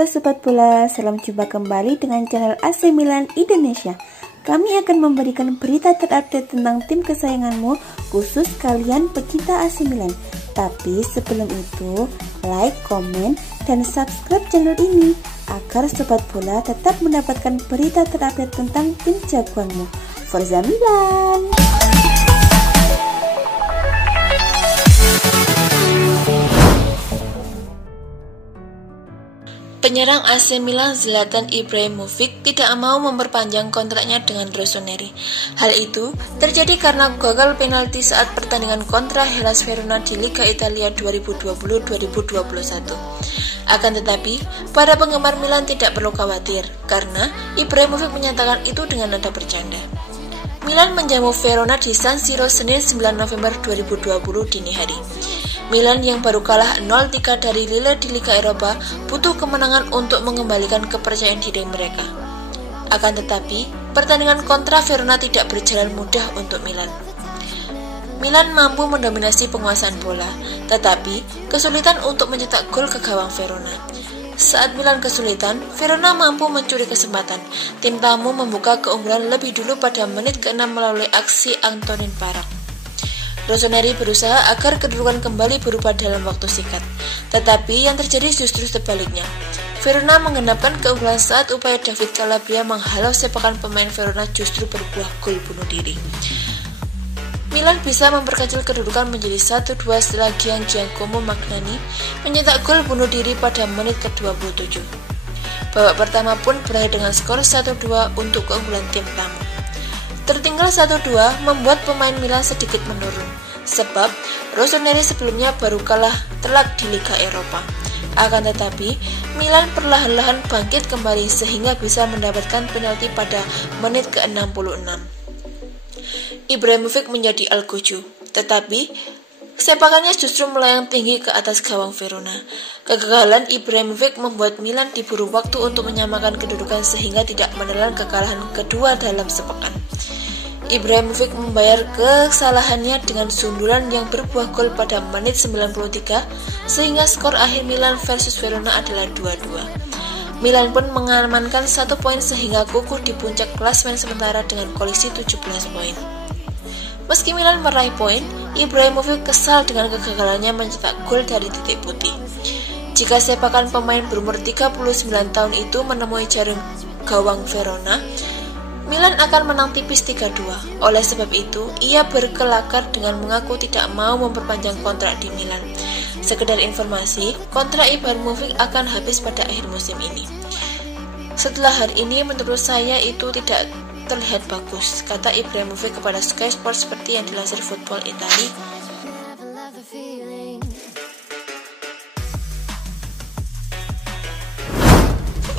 Halo Sobat Bola, salam jumpa kembali dengan channel AC Milan Indonesia. Kami akan memberikan berita terupdate tentang tim kesayanganmu, khusus kalian pecinta AC Milan. Tapi sebelum itu, like, komen, dan subscribe channel ini agar Sobat Bola tetap mendapatkan berita terupdate tentang tim jagoanmu. Forza Milan! Penyerang AC Milan Zlatan Ibrahimovic tidak mau memperpanjang kontraknya dengan Rossoneri. Hal itu terjadi karena gagal penalti saat pertandingan kontra Hellas Verona di Liga Italia 2020-2021. Akan tetapi, para penggemar Milan tidak perlu khawatir karena Ibrahimovic menyatakan itu dengan nada bercanda. Milan menjamu Verona di San Siro Senin 9 November 2020 dini hari. Milan yang baru kalah 0-3 dari Lille di Liga Eropa butuh kemenangan untuk mengembalikan kepercayaan diri mereka. Akan tetapi, pertandingan kontra Verona tidak berjalan mudah untuk Milan. Milan mampu mendominasi penguasaan bola, tetapi kesulitan untuk mencetak gol ke gawang Verona. Saat Milan kesulitan, Verona mampu mencuri kesempatan. Tim tamu membuka keunggulan lebih dulu pada menit ke-6 melalui aksi Antonin Barak. Rossoneri berusaha agar kedudukan kembali berubah dalam waktu singkat, tetapi yang terjadi justru sebaliknya. Verona menggenapkan keunggulan saat upaya David Calabria menghalau sepakan pemain Verona justru berbuah gol bunuh diri. Milan bisa memperkecil kedudukan menjadi 1-2 setelah Giacomo Magnani mencetak gol bunuh diri pada menit ke-27. Babak pertama pun berakhir dengan skor 1-2 untuk keunggulan tim tamu. Tertinggal 1-2 membuat pemain Milan sedikit menurun, sebab Rossoneri sebelumnya baru kalah telak di Liga Eropa. Akan tetapi, Milan perlahan-lahan bangkit kembali sehingga bisa mendapatkan penalti pada menit ke-66. Ibrahimovic menjadi algojo, tetapi sepakannya justru melayang tinggi ke atas gawang Verona. Kegagalan Ibrahimovic membuat Milan diburu waktu untuk menyamakan kedudukan sehingga tidak menelan kekalahan kedua dalam sepekan. Ibrahimovic membayar kesalahannya dengan sundulan yang berbuah gol pada menit 93 sehingga skor akhir Milan versus Verona adalah 2-2. Milan pun mengamankan 1 poin sehingga kukuh di puncak klasemen sementara dengan koleksi 17 poin. Meski Milan meraih poin, Ibrahimovic kesal dengan kegagalannya mencetak gol dari titik putih. Jika sepakan pemain berumur 39 tahun itu menemui jaring gawang Verona, Milan akan menang tipis 3-2. Oleh sebab itu, ia berkelakar dengan mengaku tidak mau memperpanjang kontrak di Milan. Sekedar informasi, kontrak Ibrahimovic akan habis pada akhir musim ini. Setelah hari ini, menurut saya itu tidak terlihat bagus, kata Ibrahimovic kepada Sky Sports seperti yang dilansir Football Italia.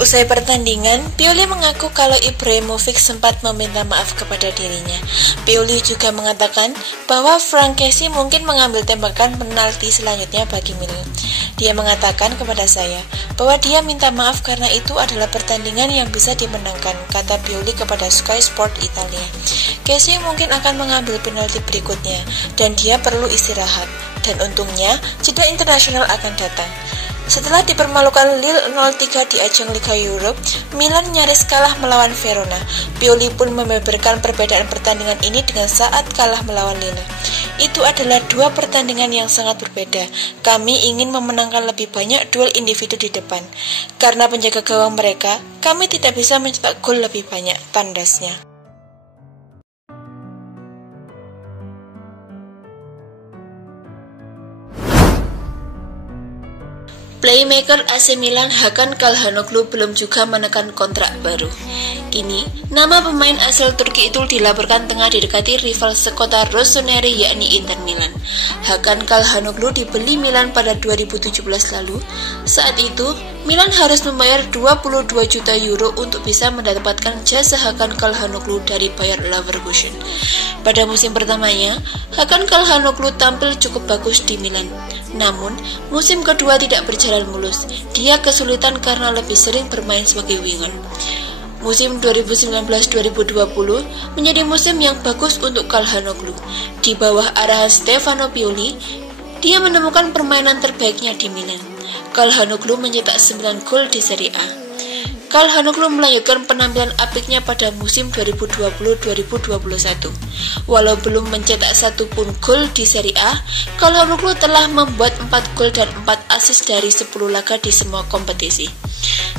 Usai pertandingan, Pioli mengaku kalau Ibrahimovic sempat meminta maaf kepada dirinya. Pioli juga mengatakan bahwa Frankesi mungkin mengambil tembakan penalti selanjutnya bagi Milan. Dia mengatakan kepada saya bahwa dia minta maaf karena itu adalah pertandingan yang bisa dimenangkan, kata Pioli kepada Sky Sport Italia. Kessi mungkin akan mengambil penalti berikutnya dan dia perlu istirahat. Dan untungnya, jeda internasional akan datang. Setelah dipermalukan Lille 0-3 di ajang Liga Europe, Milan nyaris kalah melawan Verona. Pioli pun membeberkan perbedaan pertandingan ini dengan saat kalah melawan Lille. Itu adalah dua pertandingan yang sangat berbeda. Kami ingin memenangkan lebih banyak duel individu di depan. Karena penjaga gawang mereka, kami tidak bisa mencetak gol lebih banyak, tandasnya. Playmaker AC Milan Hakan Calhanoglu belum juga menekan kontrak baru. Kini, nama pemain asal Turki itu dilaporkan tengah didekati rival sekota Rossoneri yakni Inter Milan. Hakan Calhanoglu dibeli Milan pada 2017 lalu. Saat itu, Milan harus membayar 22 juta euro untuk bisa mendapatkan jasa Hakan Calhanoglu dari Bayer Leverkusen. Pada musim pertamanya, Hakan Calhanoglu tampil cukup bagus di Milan. Namun, musim kedua tidak berjalan mulus. Dia kesulitan karena lebih sering bermain sebagai winger. Musim 2019-2020 menjadi musim yang bagus untuk Calhanoglu. Di bawah arahan Stefano Pioli, dia menemukan permainan terbaiknya di Milan. Calhanoglu mencetak 9 gol di Serie A. Calhanoglu melanjutkan penampilan apiknya pada musim 2020-2021. Walau belum mencetak satupun gol di Serie A, Calhanoglu telah membuat 4 gol dan 4 assist dari 10 laga di semua kompetisi.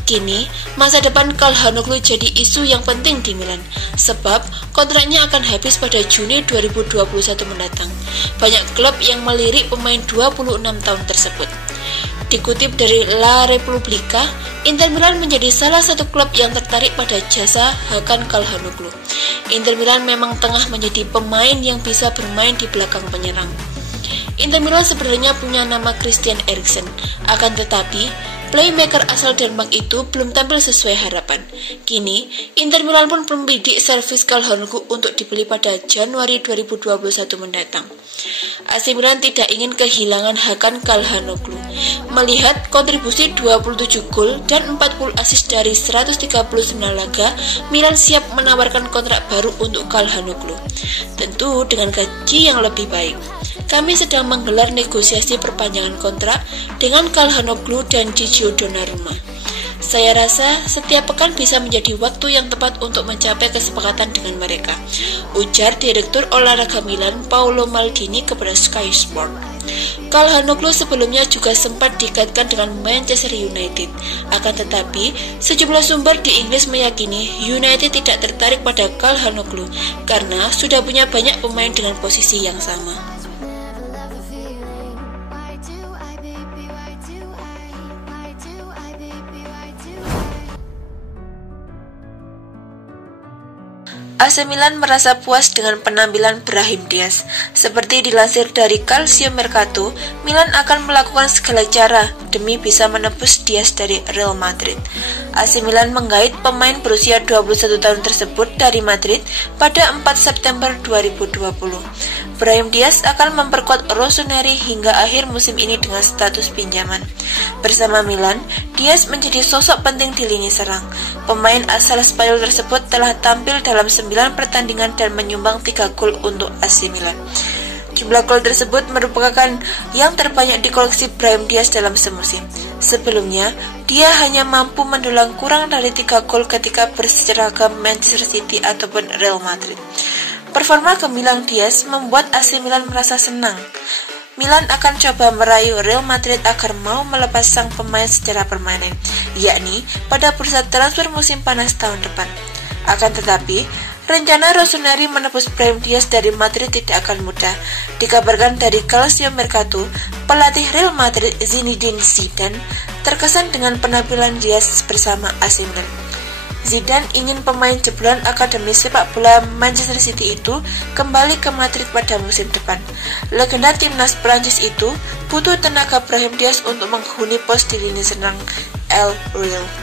Kini, masa depan Calhanoglu jadi isu yang penting di Milan, sebab kontraknya akan habis pada Juni 2021 mendatang. Banyak klub yang melirik pemain 26 tahun tersebut. Dikutip dari La Repubblica, Inter Milan menjadi salah satu klub yang tertarik pada jasa Hakan Calhanoglu. Inter Milan memang tengah menjadi pemain yang bisa bermain di belakang penyerang. Inter Milan sebenarnya punya nama Christian Eriksen, akan tetapi playmaker asal Denmark itu belum tampil sesuai harapan. Kini, Inter Milan pun membidik servis Calhanoglu untuk dibeli pada Januari 2021 mendatang. AC Milan tidak ingin kehilangan Hakan Calhanoglu. Melihat kontribusi 27 gol dan 40 assist dari 139 laga, Milan siap menawarkan kontrak baru untuk Calhanoglu, tentu dengan gaji yang lebih baik. Kami sedang menggelar negosiasi perpanjangan kontrak dengan Calhanoglu dan Gigio Donnarumma. Saya rasa setiap pekan bisa menjadi waktu yang tepat untuk mencapai kesepakatan dengan mereka, ujar Direktur Olahraga Milan Paolo Maldini kepada Sky Sport. Calhanoglu sebelumnya juga sempat dikaitkan dengan Manchester United. Akan tetapi, sejumlah sumber di Inggris meyakini United tidak tertarik pada Calhanoglu karena sudah punya banyak pemain dengan posisi yang sama. AC Milan merasa puas dengan penampilan Brahim Diaz. Seperti dilansir dari Calcio Mercato, Milan akan melakukan segala cara demi bisa menebus Diaz dari Real Madrid. AC Milan menggait pemain berusia 21 tahun tersebut dari Madrid pada 4 September 2020. Brahim Diaz akan memperkuat Rossoneri hingga akhir musim ini dengan status pinjaman. Bersama Milan, Diaz menjadi sosok penting di lini serang. Pemain asal Spanyol tersebut telah tampil dalam 9 pertandingan dan menyumbang 3 gol untuk AC Milan. Jumlah gol tersebut merupakan yang terbanyak di koleksi Brahim Diaz dalam semusim. Sebelumnya, dia hanya mampu mendulang kurang dari 3 gol ketika berseragam Manchester City ataupun Real Madrid. Performa gemilang Diaz membuat AC Milan merasa senang. Milan akan coba merayu Real Madrid agar mau melepas sang pemain secara permanen, yakni pada bursa transfer musim panas tahun depan. Akan tetapi, rencana Rossoneri menebus Brahim Diaz dari Madrid tidak akan mudah. Dikabarkan dari Calcio Mercato, pelatih Real Madrid Zinedine Zidane terkesan dengan penampilan Diaz bersama AC Milan. Zidane ingin pemain jebolan akademi sepak bola Manchester City itu kembali ke Madrid pada musim depan. Legenda timnas Prancis itu butuh tenaga Brahim Diaz untuk menghuni pos di lini serang El Real.